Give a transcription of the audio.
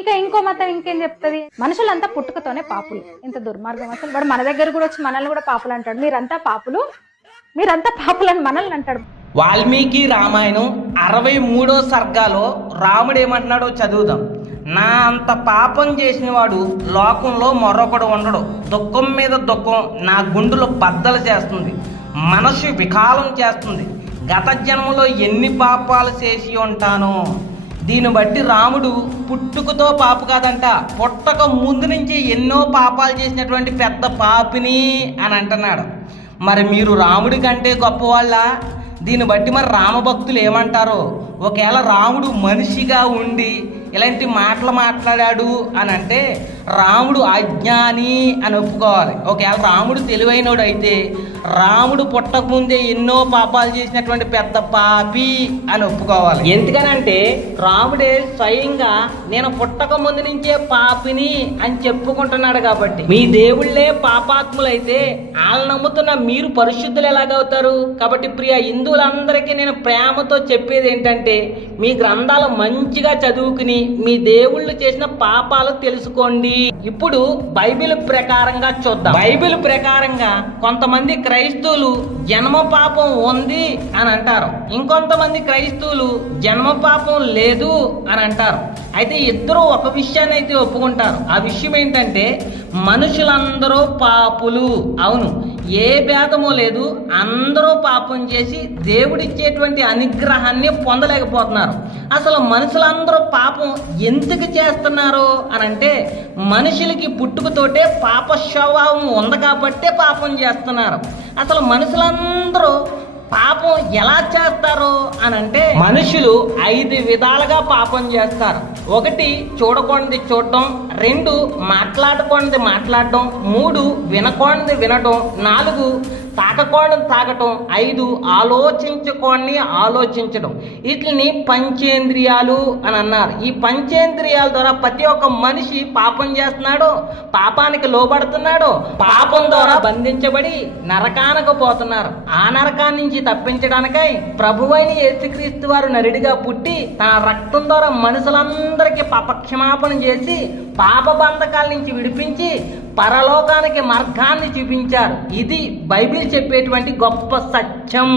ఇక ఇంకో మతం ఇంకేం చెప్తుంది, మనుషులంతా పుట్టుకతోనే పాపులు. ఇంత దుర్మార్గం అసలు. వాడు మన దగ్గర కూడా వచ్చి మనల్ని కూడా పాపులు అంటాడు. మీరంతా పాపులు అని మనల్ని అంటాడు. వాల్మీకి రామాయణం 63వ సర్గాలో రాముడు ఏమంటున్నాడో చదువుదాం. నా అంత పాపం చేసిన వాడు లోకంలో మరొకడు ఉండడు. దుఃఖం మీద దుఃఖం నా గుండెలో బద్దలు చేస్తుంది, మనసు వికాలం చేస్తుంది. గత జన్మలో ఎన్ని పాపాలు చేసి ఉంటానో. దీన్ని బట్టి రాముడు పుట్టుకతో పాపు కాదంట, పుట్టక ముందు నుంచి ఎన్నో పాపాలు చేసినటువంటి పెద్ద పాపిని అని అంటున్నాడు. మరి మీరు రాముడి కంటే గొప్పవాళ్ళ? దీన్ని బట్టి మరి రామభక్తులు ఏమంటారో. ఒకవేళ రాముడు మనిషిగా ఉండి ఇలాంటి మాటలు మాట్లాడాడు అని అంటే రాముడు అజ్ఞాని అని ఒప్పుకోవాలి. ఒకవేళ రాముడు తెలివైనోడు అయితే రాముడు పుట్టకముందే ఎన్నో పాపాలు చేసినటువంటి పెద్ద పాపి అని ఒప్పుకోవాలి. ఎందుకనంటే రాముడే స్వయంగా నేను పుట్టక ముందు నుంచే పాపిని అని చెప్పుకుంటున్నాడు కాబట్టి. మీ దేవుళ్ళే పాపాత్ములైతే వాళ్ళని నమ్ముతున్న మీరు పరిశుద్ధులు ఎలాగవుతారు? కాబట్టి ప్రియ హిందువులందరికీ నేను ప్రేమతో చెప్పేది ఏంటంటే, మీ గ్రంథాలు మంచిగా చదువుకుని మీ దేవుళ్ళు చేసిన పాపాలు తెలుసుకోండి. ఇప్పుడు బైబిల్ ప్రకారంగా చూద్దాం. బైబిల్ ప్రకారంగా కొంతమంది క్రైస్తవులు జన్మ పాపం ఉంది అని అంటారు, ఇంకొంతమంది క్రైస్తవులు జన్మ పాపం లేదు అని అంటారు. అయితే ఇద్దరు ఒక విషయాన్ని అయితే ఒప్పుకుంటారు. ఆ విషయం ఏంటంటే మనుషులందరూ పాపులు. అవును, ఏ భేదమూ లేదు. అందరూ పాపం చేసి దేవుడిచ్చేటువంటి అనుగ్రహాన్ని పొందలేకపోతున్నారు. అసలు మనుషులందరూ పాపం ఎందుకు చేస్తున్నారు అని అంటే, మనుషులకి పుట్టుకతోటే పాప స్వభావం ఉంది కాబట్టే పాపం చేస్తున్నారు. అసలు మనుషులందరూ పాపం ఎలా చేస్తారు అని అంటే, మనుషులు 5 విధాలుగా పాపం చేస్తారు. 1 చూడకూడదు చూడటం, 2 మాట్లాడకూడదు మాట్లాడటం, 3 వినకూడదు వినటం, 4 తాకకూడదు తాకటం, 5 ఆలోచించకూడని ఆలోచించడం. వీటిని పంచేంద్రియాలు అని అన్నారు. ఈ పంచేంద్రియాల ద్వారా ప్రతి ఒక్క మనిషి పాపం చేస్తున్నాడు, పాపానికి లోబడుతున్నాడు, పాపం ద్వారా బంధించబడి నరకానికి పోతున్నారు. ఆ నరకాన్ని నుంచి తప్పించడానికై ప్రభువైన యేసుక్రీస్తు వారు నరుడిగా పుట్టి తన రక్తం ద్వారా మనుషులందరికీ పాపక్షమాపణ చేసి పాప బంధకాల నుంచి విడిపించి పరలోకానికి మార్గాన్ని చూపించారు. ఇది బైబిల్ చెప్పేటువంటి గొప్ప సత్యం.